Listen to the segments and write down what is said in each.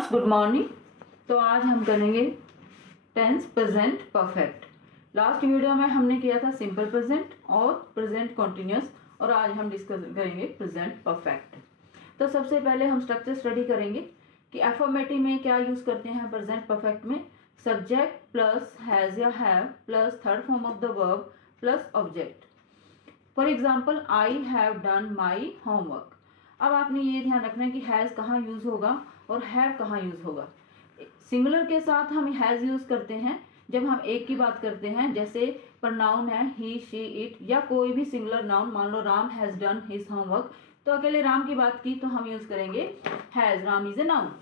Good morning. तो आज हम करेंगे tense present perfect. Last video में हमने किया था सिंपल प्रेजेंट और प्रेजेंट कॉन्टिन्यूस, और आज हम डिस्कस करेंगे प्रेजेंट परफेक्ट। तो सबसे पहले हम स्ट्रक्चर स्टडी करेंगे कि एफर्मेटिव में क्या यूज करते हैं। प्रेजेंट परफेक्ट में सब्जेक्ट प्लस हैज या have plus third form of the verb plus object. For example, I have done my homework. अब आपने ये ध्यान रखना है कि हैज़ कहाँ यूज़ होगा और हैव कहाँ यूज़ होगा। सिंगुलर के साथ हम हैज़ यूज़ करते हैं जब हम एक की बात करते हैं, जैसे प्रनाउन है ही शी इट, या कोई भी सिंगुलर नाउन, मान लो Ram has done his homework, तो अकेले राम की बात की तो हम यूज़ करेंगे has, Ram is a noun.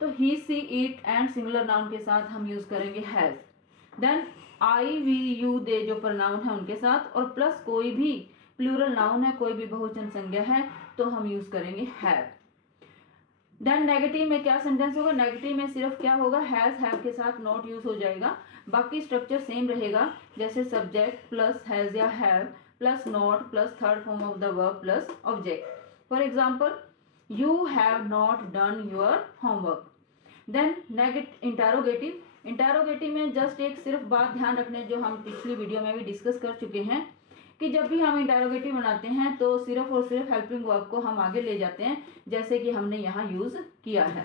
तो he she it and singular noun के साथ हम यूज़ करेंगे has. Then I we you they जो प्रनाउन है उनके साथ, और प्लस कोई भी प्लूरल नाउन है, कोई भी बहुवचन संज्ञा है, तो हम यूज करेंगे हैव। देन नेगेटिव में क्या सेंटेंस होगा। नेगेटिव में सिर्फ क्या होगा, हैज हैव के साथ नॉट यूज हो जाएगा, बाकी स्ट्रक्चर सेम रहेगा, जैसे सब्जेक्ट प्लस हैज या have plus not plus third form of the verb plus object. For example, you have not done your homework. Then interrogative. Interrogative में just एक सिर्फ बात ध्यान रखने, जो हम पिछली वीडियो में भी डिस्कस कर चुके हैं, कि जब भी हम इंटरोगेटिव बनाते हैं तो सिर्फ और सिर्फ हेल्पिंग वर्ब को हम आगे ले जाते हैं, जैसे कि हमने यहाँ यूज किया है।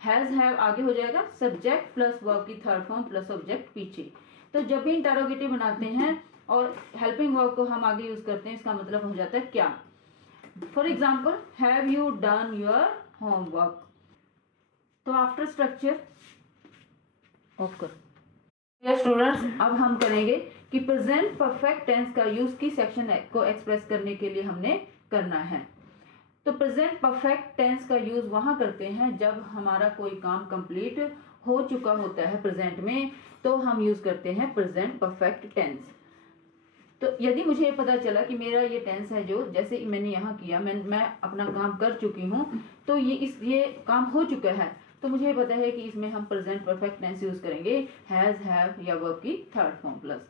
हैज हैव आगे हो जाएगा, सब्जेक्ट प्लस वर्ब की थर्ड फॉर्म प्लस ऑब्जेक्ट पीछे। तो जब भी इंटरोगेटिव बनाते हैं और हेल्पिंग वर्ब को हम आगे यूज करते हैं, इसका मतलब हो जाता है क्या। For example, have you done your homework. तो आफ्टर स्ट्रक्चर ऑफ कर स्टूडेंट्स, अब हम करेंगे कि प्रेजेंट परफेक्ट टेंस का यूज किस सेक्शन को एक्सप्रेस करने के लिए हमने करना है। तो प्रेजेंट परफेक्ट टेंस का यूज वहां करते हैं जब हमारा कोई काम कंप्लीट हो चुका होता है प्रेजेंट में, तो हम यूज करते हैं प्रेजेंट परफेक्ट टेंस। तो यदि मुझे ये पता चला कि मेरा ये टेंस है, जो जैसे मैंने यहाँ किया, मैं अपना काम कर चुकी हूँ, तो ये काम हो चुका है, तो मुझे पता है कि इसमें हम प्रेजेंट परफेक्ट टेंस यूज करेंगे हैज हैव या वर्ब की थर्ड फॉर्म प्लस।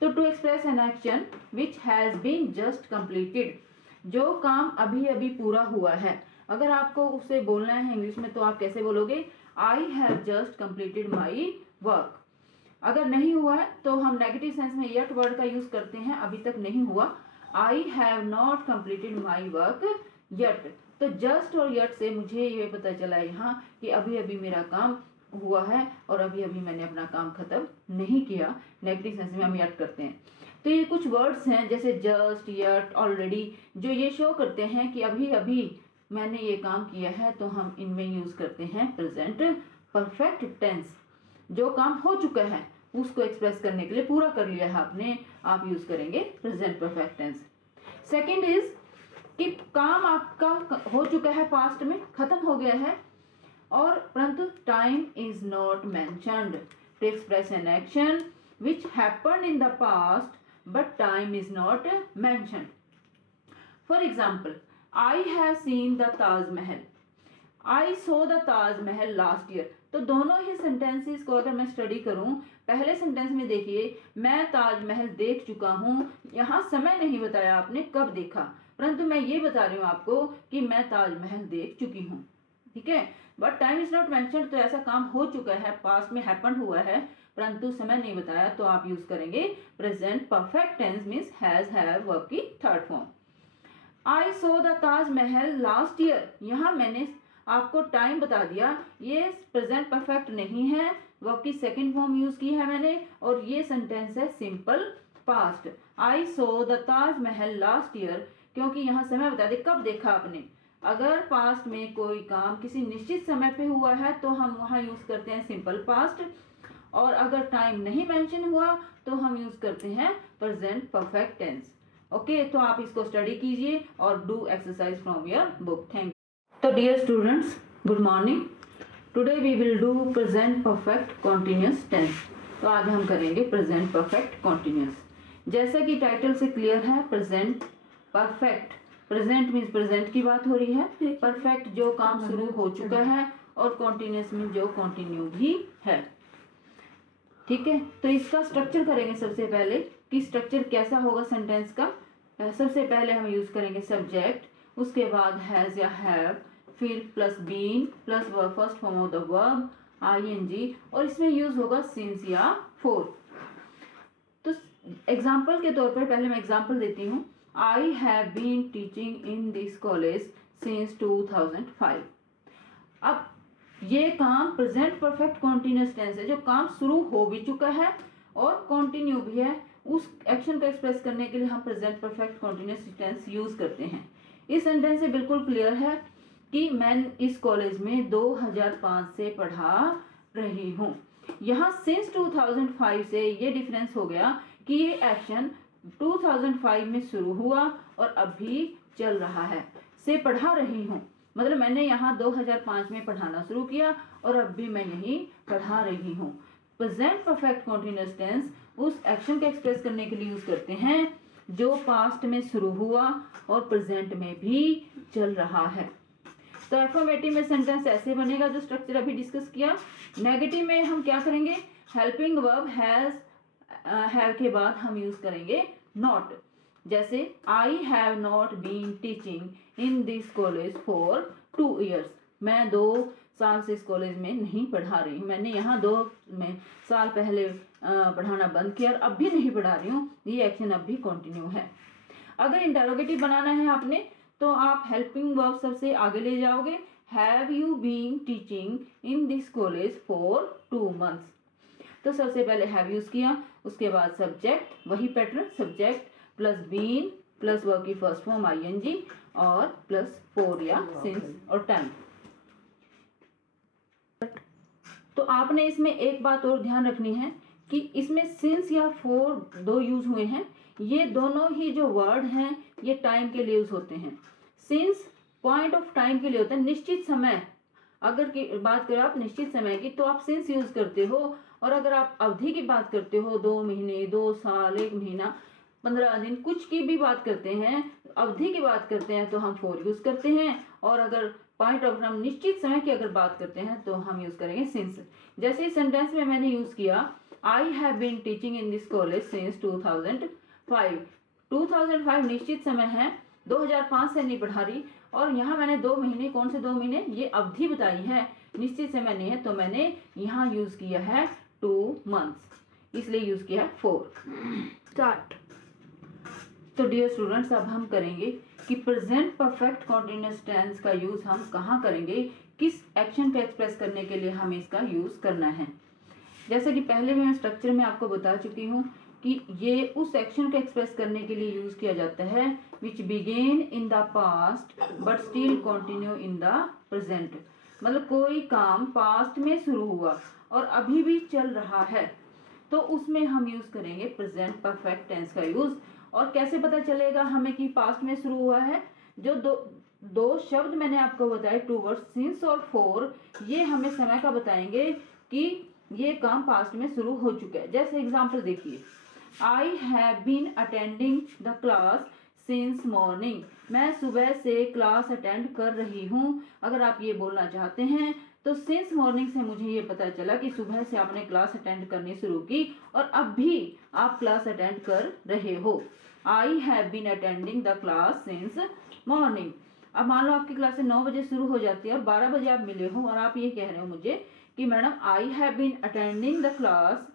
तो to express an action which has been just completed, जो काम अभी अभी पूरा हुआ है, अगर आपको उसे बोलना है इंग्लिश में तो आप कैसे बोलोगे, I have just completed my work. अगर नहीं हुआ है तो हम नेगेटिव सेंस में येट वर्ड का यूज करते हैं, अभी तक नहीं हुआ, आई have not completed my work yet. तो जस्ट और येट से मुझे ये पता चला यहाँ कि अभी अभी मेरा काम हुआ है और अभी अभी मैंने अपना काम खत्म नहीं किया। नेगेटिव सेंस में हम येट करते हैं। तो ये कुछ वर्ड्स हैं जैसे जस्ट, येट, ऑलरेडी, जो ये शो करते हैं कि अभी अभी मैंने ये काम किया है, तो हम इनमें यूज करते हैं प्रेजेंट परफेक्ट टेंस। जो काम हो चुका है उसको एक्सप्रेस करने के लिए, पूरा कर लिया है आपने, आप यूज करेंगे present perfect tense. Second is कि काम आपका हो चुका है, पास्ट में खत्म हो गया है, और परंतु time is not mentioned to express an action which happened in the past but time is not mentioned. For example, I have seen the Taj Mahal, I saw the Taj Mahal last year. तो दोनों ही सेंटेंसेस को अगर मैं स्टडी करूं, पहले sentence में देखिए, मैं ताजमहल देख चुका हूं, यहाँ समय नहीं बताया आपने कब देखा, परंतु मैं ये बता रही हूँ आपको कि मैं ताजमहल देख चुकी हूँ, ठीक है। But time is not mentioned, तो ऐसा काम हो चुका है, पास्ट में हैपेंड हुआ है, परंतु समय नहीं बताया, तो आप यूज करेंगे present perfect tense means has have verb की third form. I saw the Taj Mahal last year, यहाँ मैंने आपको टाइम बता दिया, ये प्रेजेंट परफेक्ट नहीं है, वर्ब की सेकंड फॉर्म यूज की है मैंने, और ये सेंटेंस है simple past. I saw the Taj Mahal last year, क्योंकि यहाँ समय बता दे कब देखा आपने। अगर पास्ट में कोई काम किसी निश्चित समय पे हुआ है तो हम वहाँ यूज करते हैं सिंपल पास्ट, और अगर टाइम नहीं मेंशन हुआ तो हम यूज करते हैं प्रेजेंट परफेक्ट टेंस। ओके, तो आप इसको स्टडी कीजिए और do exercise from your book. Thank you. तो dear students, good morning. Today we will do present perfect continuous tense. तो आज हम करेंगे प्रेजेंट परफेक्ट कॉन्टिन्यूस। जैसा कि टाइटल से क्लियर है, present perfect, present means present की बात हो रही है, परफेक्ट जो काम शुरू हो चुका है, और कॉन्टिन्यूस मीन्स जो कंटिन्यू भी है, ठीक है। तो इसका स्ट्रक्चर करेंगे सबसे पहले कि स्ट्रक्चर कैसा होगा सेंटेंस का। सबसे पहले हम यूज करेंगे सब्जेक्ट, उसके बाद हैज या हैव, फिर plus been plus first form of the verb ing, और इसमें यूज होगा सिंस या फॉर। तो एग्जाम्पल के तौर पर पहले मैं एग्जाम्पल देती हूँ। I have been teaching in this college since 2005। अब ये काम प्रेजेंट परफेक्ट कॉन्टिन्यूस टेंस है, जो काम शुरू हो भी चुका है और कंटिन्यू भी है। उस एक्शन को एक्सप्रेस करने के लिए हम present perfect continuous tense use करते हैं। इस सेंटेंस से बिल्कुल क्लियर है कि मैं इस कॉलेज में 2005 से पढ़ा रही हूँ। यहाँ सिंस 2005 से ये डिफरेंस हो गया कि ये एक्शन 2005 में शुरू हुआ और अभी चल रहा है। से पढ़ा रही हूँ मतलब मैंने यहाँ 2005 में पढ़ाना शुरू किया और अब भी मैं यही पढ़ा रही हूँ। प्रेजेंट परफेक्ट कॉन्टिन्यूस टेंस उस एक्शन को एक्सप्रेस करने के लिए यूज करते हैं जो पास्ट में शुरू हुआ और प्रेजेंट में भी चल रहा है। तो एफर्मेटिव में सेंटेंस ऐसे बनेगा जो स्ट्रक्चर अभी डिस्कस किया। नेगेटिव में हम क्या करेंगे, हेल्पिंग वर्ब हैव के बाद हम यूज करेंगे नॉट। जैसे I have not been teaching in this college for 2 years। मैं 2 साल से इस कॉलेज में नहीं पढ़ा रही हूँ। मैंने यहाँ 2 साल पहले पढ़ाना बंद किया और अब भी नहीं पढ़ा रही हूँ। ये एक्शन अब भी कंटिन्यू है। अगर इंटरोगेटिव बनाना है आपने तो आप हेल्पिंग वर्ब सबसे आगे ले जाओगे। Have you been teaching in this college for 2 months। तो सबसे पहले हैव यूज किया, उसके बाद सब्जेक्ट, वही pattern, subject plus been plus verb की फर्स्ट फॉर्म ing और प्लस फॉर या सिंस और टाइम। तो आपने इसमें एक बात और ध्यान रखनी है कि इसमें सिंस या फॉर 2 यूज हुए हैं। ये दोनों ही जो वर्ड हैं ये टाइम के लिए यूज होते हैं। सिंस पॉइंट ऑफ टाइम के लिए होता है, निश्चित समय। अगर की बात करें आप निश्चित समय की तो आप सिंस यूज करते हो, और अगर आप अवधि की बात करते हो 2 महीने 2 साल 1 महीना 15 दिन कुछ की भी बात करते हैं, अवधि की बात करते हैं तो हम फॉर यूज करते हैं। और अगर पॉइंट ऑफ टाइम निश्चित समय की अगर बात करते हैं तो हम यूज करेंगे सिंस। जैसे इस सेंटेंस में मैंने यूज किया I have been teaching in this college since 2005। 2005 निश्चित समय है, 2005 से नहीं पढ़ा रही। और यहाँ मैंने 2 महीने, कौन से 2 महीने, ये अवधि बताई है, निश्चित समय नहीं है, तो मैंने यहाँ यूज किया है 2 months, इसलिए यूज किया है फॉर। स्टार्ट। तो डियर स्टूडेंट्स, अब हम करेंगे कि प्रेजेंट परफेक्ट कॉन्टिन्यूअस टेंस का यूज हम कहाँ करेंगे, किस एक्शन को एक्सप्रेस करने के लिए हमें इसका यूज करना है। जैसे कि पहले मैं स्ट्रक्चर में आपको बता चुकी हूँ कि ये उस एक्शन को एक्सप्रेस करने के लिए यूज किया जाता है विच began in the past but still continue in the present. मतलब कोई काम पास्ट में शुरू हुआ और अभी भी चल रहा है, तो उसमें हम यूज करेंगे प्रेजेंट परफेक्ट टेंस का यूज। और कैसे पता चलेगा हमें कि पास्ट में शुरू हुआ है, जो दो शब्द मैंने आपको बताए, 2 words सिंस और फॉर, ये हमें समय का बताएंगे कि ये काम पास्ट में शुरू हो चुका है। जैसे एग्जाम्पल देखिए, I have been attending the class since morning. मैं सुबह से क्लास अटेंड कर रही हूँ। अगर आप ये बोलना चाहते हैं तो सिंस मॉर्निंग से मुझे ये पता चला कि सुबह से आपने क्लास अटेंड करनी शुरू की और अब भी आप क्लास अटेंड कर रहे हो। I have been attending the class since morning. अब मान लो आपकी क्लासें 9 बजे शुरू हो जाती है और 12 बजे आप मिले हो और आप ये कह रहे हो मुझे कि madam I have been attending the class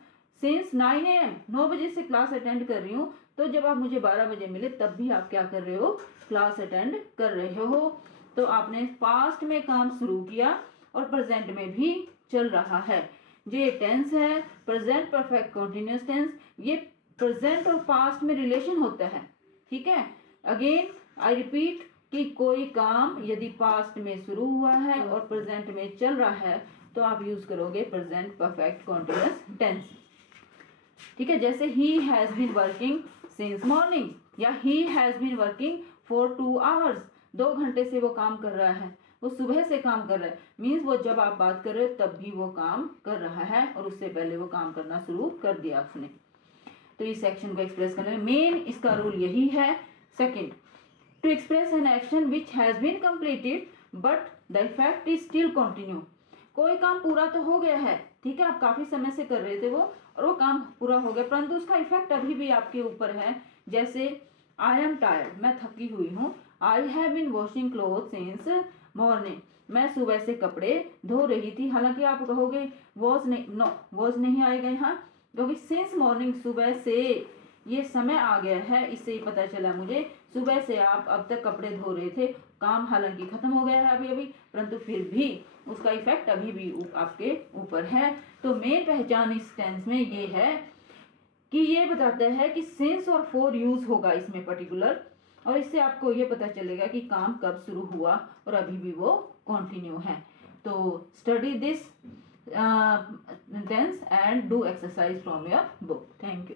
since 9 AM, 9 बजे से क्लास अटेंड कर रही हूँ। तो जब आप मुझे 12 बजे मिले तब भी आप क्या कर रहे हो, क्लास अटेंड कर रहे हो। तो आपने पास्ट में काम शुरू किया और प्रेजेंट में भी चल रहा है। जो ये टेंस है प्रेजेंट परफेक्ट कॉन्टिन्यूअस टेंस, ये प्रेजेंट और पास्ट में रिलेशन होता है। ठीक है, अगेन आई रिपीट कि कोई काम यदि पास्ट में शुरू हुआ है और प्रेजेंट में चल रहा है तो आप यूज करोगे प्रेजेंट परफेक्ट कॉन्टिन्यूअस टेंस। ठीक है, जैसे he has been working since morning या he has been working for 2 hours। 2 घंटे से वो काम कर रहा है, वो सुबह से काम कर रहा है, मीन्स वो जब आप बात कर रहे हो तब भी वो काम कर रहा है और उससे पहले वो काम करना शुरू कर दिया उसने। तो इस एक्शन को एक्सप्रेस करने में मेन इसका रूल यही है। Second, to express an action which has been completed but the effect is still continue. कोई काम पूरा तो हो गया है, ठीक है, आप काफी समय से कर रहे थे वो और वो काम पूरा हो गया, परंतु उसका इफेक्ट अभी भी आपके ऊपर है। जैसे आई एम टायर्ड, मैं थकी हुई हूँ। I have been washing cloth since morning, मैं सुबह से कपड़े धो रही थी। हालांकि आप कहोगे वॉज नहीं, नो वॉज नहीं आएगा यहाँ, क्योंकि सिंस मॉर्निंग सुबह से ये समय आ गया है, इससे ही पता चला मुझे सुबह से आप अब तक कपड़े धो रहे थे। काम हालांकि खत्म हो गया है अभी अभी, परंतु फिर भी उसका इफेक्ट अभी भी आपके ऊपर है। तो मेन पहचान इस टेंस में ये है कि ये बताता है कि सिंस और फॉर यूज होगा इसमें पर्टिकुलर, और इससे आपको ये पता चलेगा कि काम कब शुरू हुआ और अभी भी वो कंटिन्यू है। तो study this tense and do exercise from your book. Thank you.